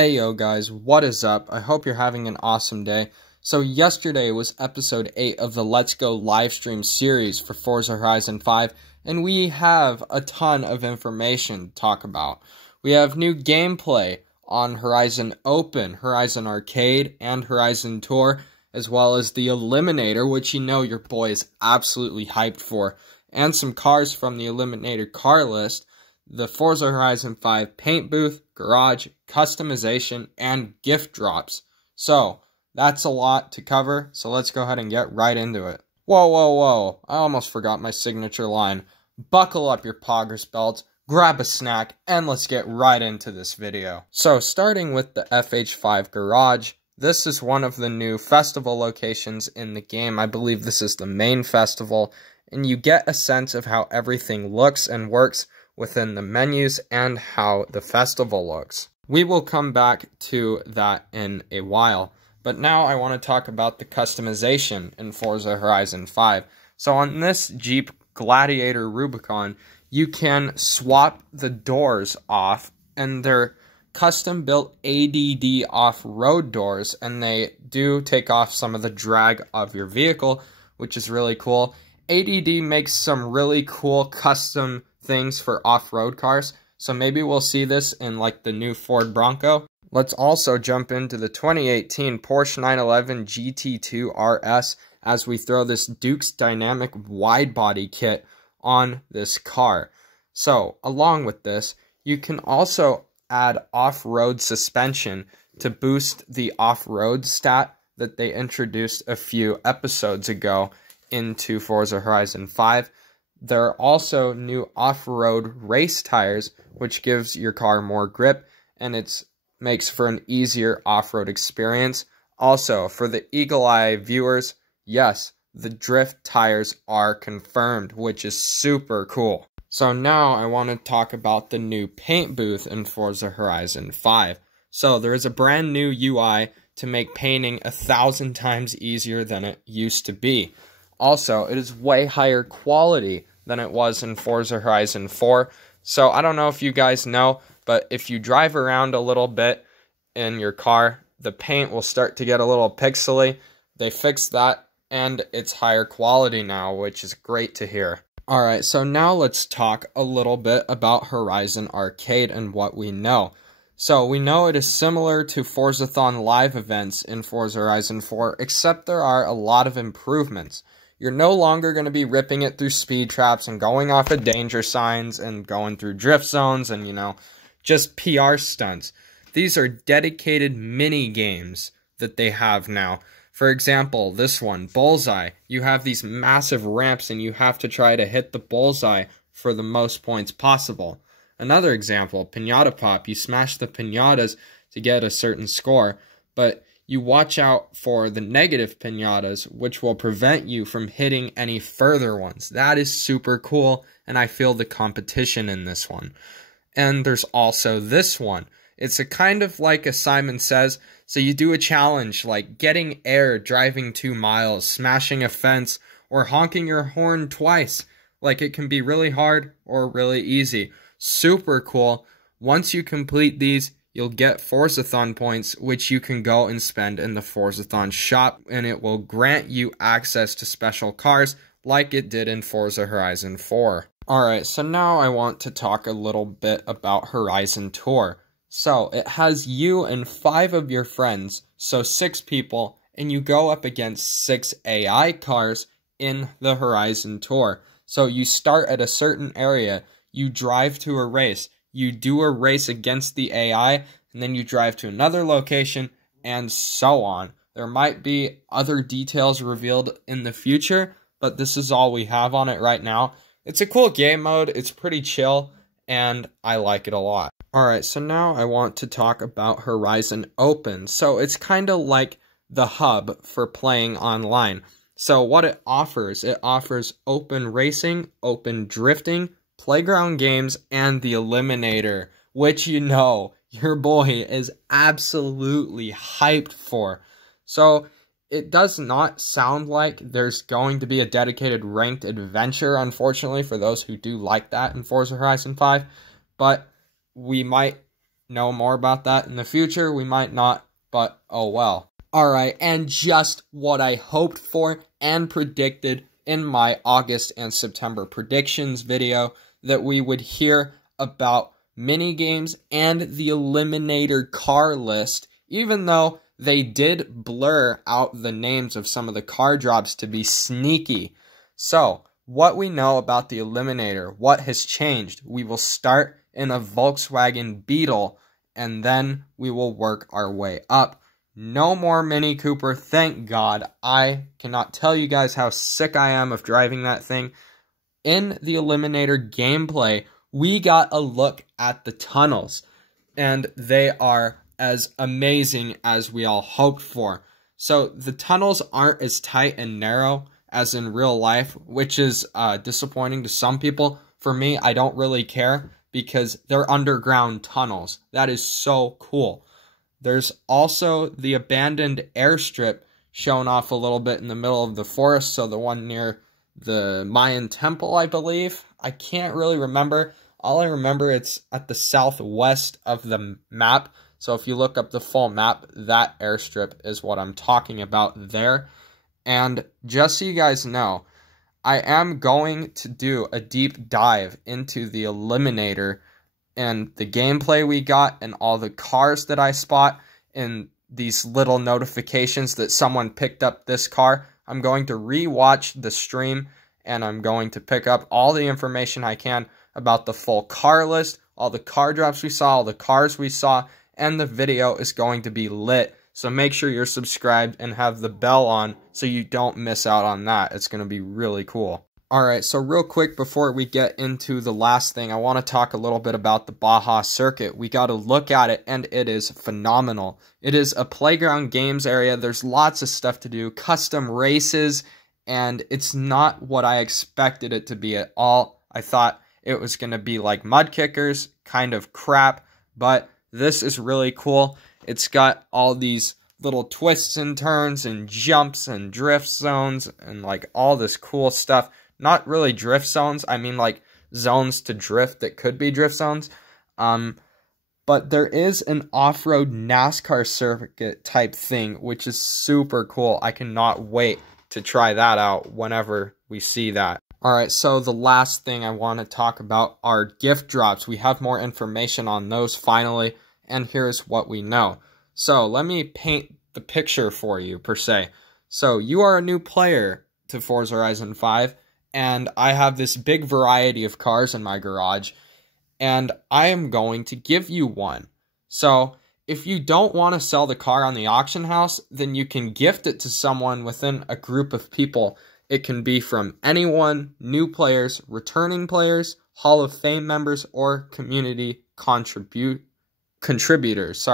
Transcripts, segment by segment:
Hey yo guys, what is up? I hope you're having an awesome day. So yesterday was episode 8 of the Let's Go livestream series for Forza Horizon 5, and we have a ton of information to talk about. We have new gameplay on Horizon Open, Horizon Arcade, and Horizon Tour, as well as the Eliminator, which you know your boy is absolutely hyped for, and some cars from the Eliminator car list, the Forza Horizon 5 paint booth, garage, customization, and gift drops. So, that's a lot to cover, so let's go ahead and get right into it. Whoa, I almost forgot my signature line. Buckle up your poggers belts, grab a snack, and let's get right into this video. So, starting with the FH5 garage, this is one of the new festival locations in the game. I believe this is the main festival, and you get a sense of how everything looks and works within the menus and how the festival looks. We will come back to that in a while, but now I want to talk about the customization in Forza Horizon 5. So on this Jeep Gladiator Rubicon, you can swap the doors off, and they're custom-built ADD off-road doors, and they do take off some of the drag of your vehicle, which is really cool. ADD makes some really cool custom things for off-road cars, so maybe we'll see this in like the new Ford Bronco. Let's also jump into the 2018 Porsche 911 GT2 RS as we throw this Duke's Dynamic wide body kit on this car. So along with this, you can also add off-road suspension to boost the off-road stat that they introduced a few episodes ago into Forza Horizon 5. There are also new off-road race tires, which gives your car more grip, and it makes for an easier off-road experience. Also, for the eagle-eye viewers, yes, the drift tires are confirmed, which is super cool. So now I want to talk about the new paint booth in Forza Horizon 5. So there is a brand new UI to make painting 1,000 times easier than it used to be. Also, it is way higher quality than it was in Forza Horizon 4. So I don't know if you guys know, but if you drive around a little bit in your car, the paint will start to get a little pixely. They fixed that, and it's higher quality now, which is great to hear. Alright, so now let's talk a little bit about Horizon Arcade and what we know. So we know it is similar to Forzathon live events in Forza Horizon 4, except there are a lot of improvements. You're no longer going to be ripping it through speed traps and going off of danger signs and going through drift zones and, just PR stunts. These are dedicated mini games that they have now. For example, this one, Bullseye. You have these massive ramps and you have to try to hit the bullseye for the most points possible. Another example, Pinata Pop. You smash the pinatas to get a certain score, but you watch out for the negative pinatas, which will prevent you from hitting any further ones. That is super cool, and I feel the competition in this one. And there's also this one. It's a kind of like a Simon Says, so you do a challenge like getting air driving 2 miles, smashing a fence, or honking your horn twice. Like, it can be really hard or really easy. Super cool. Once you complete these, you'll get Forzathon points, which you can go and spend in the Forzathon shop, and it will grant you access to special cars like it did in Forza Horizon 4. Alright, so now I want to talk a little bit about Horizon Tour. So, it has you and 5 of your friends, so 6 people, and you go up against 6 AI cars in the Horizon Tour. So you start at a certain area, you drive to a race, you do a race against the AI, and then you drive to another location, and so on. There might be other details revealed in the future, but this is all we have on it right now. It's a cool game mode, it's pretty chill, and I like it a lot. Alright, so now I want to talk about Horizon Open. So it's kind of like the hub for playing online. So what it offers open racing, open drifting, playground games, and the Eliminator, which your boy is absolutely hyped for. So it does not sound like there's going to be a dedicated ranked adventure, unfortunately, for those who do like that in Forza Horizon 5, but we might know more about that in the future. We might not, but oh well. Alright, and just what I hoped for and predicted in my August and September predictions video, that we would hear about mini games and the Eliminator car list, even though they did blur out the names of some of the car drops to be sneaky. So, what we know about the Eliminator, what has changed, we will start in a Volkswagen Beetle, and then we will work our way up. No more Mini Cooper, thank God. I cannot tell you guys how sick I am of driving that thing. In the Eliminator gameplay, we got a look at the tunnels, and they are as amazing as we all hoped for. So the tunnels aren't as tight and narrow as in real life, which is disappointing to some people. For me, I don't really care because they're underground tunnels. That is so cool. There's also the abandoned airstrip shown off a little bit in the middle of the forest, so the one near the Mayan temple, I believe. I can't really remember. All I remember, it's at the southwest of the map. So if you look up the full map, that airstrip is what I'm talking about there. And just so you guys know, I am going to do a deep dive into the Eliminator and the gameplay we got and all the cars that I spot and these little notifications that someone picked up this car. I'm going to re-watch the stream and I'm going to pick up all the information I can about the full car list, all the car drops we saw, all the cars we saw, and the video is going to be lit. So make sure you're subscribed and have the bell on so you don't miss out on that. It's going to be really cool. Alright, so real quick before we get into the last thing, I want to talk a little bit about the Baja Circuit. We got to look at it, and it is phenomenal. It is a playground games area. There's lots of stuff to do, custom races, and it's not what I expected it to be at all. I thought it was going to be like Mud Kickers, kind of crap, but this is really cool. It's got all these little twists and turns and jumps and drift zones and like all this cool stuff. Not really drift zones, I mean like zones to drift that could be drift zones. But there is an off-road NASCAR circuit type thing, which is super cool. I cannot wait to try that out whenever we see that. Alright, so the last thing I want to talk about are gift drops. We have more information on those finally, and here's what we know. So let me paint the picture for you, per se. So you are a new player to Forza Horizon 5, and I have this big variety of cars in my garage, and I am going to give you one. So if you don't want to sell the car on the auction house, then you can gift it to someone within a group of people. It can be from anyone, new players, returning players, Hall of Fame members, or community contributors.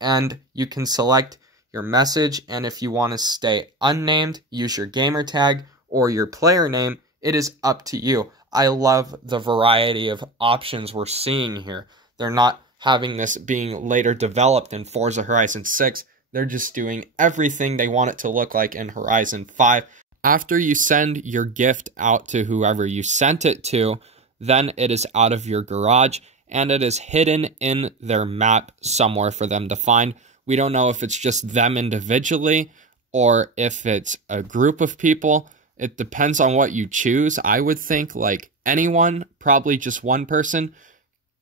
And you can select your message, and if you want to stay unnamed, use your gamer tag or your player name. It is up to you. I love the variety of options we're seeing here. They're not having this being later developed in Forza Horizon 6. They're just doing everything they want it to look like in Horizon 5. After you send your gift out to whoever you sent it to, then it is out of your garage and it is hidden in their map somewhere for them to find. We don't know if it's just them individually or if it's a group of people. It depends on what you choose. I would think like anyone, probably just one person.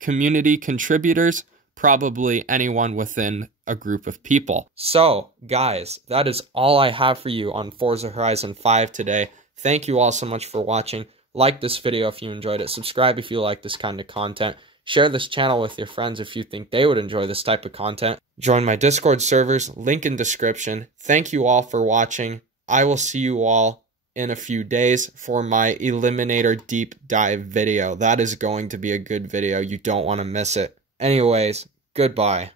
Community contributors, probably anyone within a group of people. So, guys, that is all I have for you on Forza Horizon 5 today. Thank you all so much for watching. Like this video if you enjoyed it. Subscribe if you like this kind of content. Share this channel with your friends if you think they would enjoy this type of content. Join my Discord servers, link in description. Thank you all for watching. I will see you all in a few days for my Eliminator deep dive video. That is going to be a good video. You don't want to miss it. Anyways, goodbye.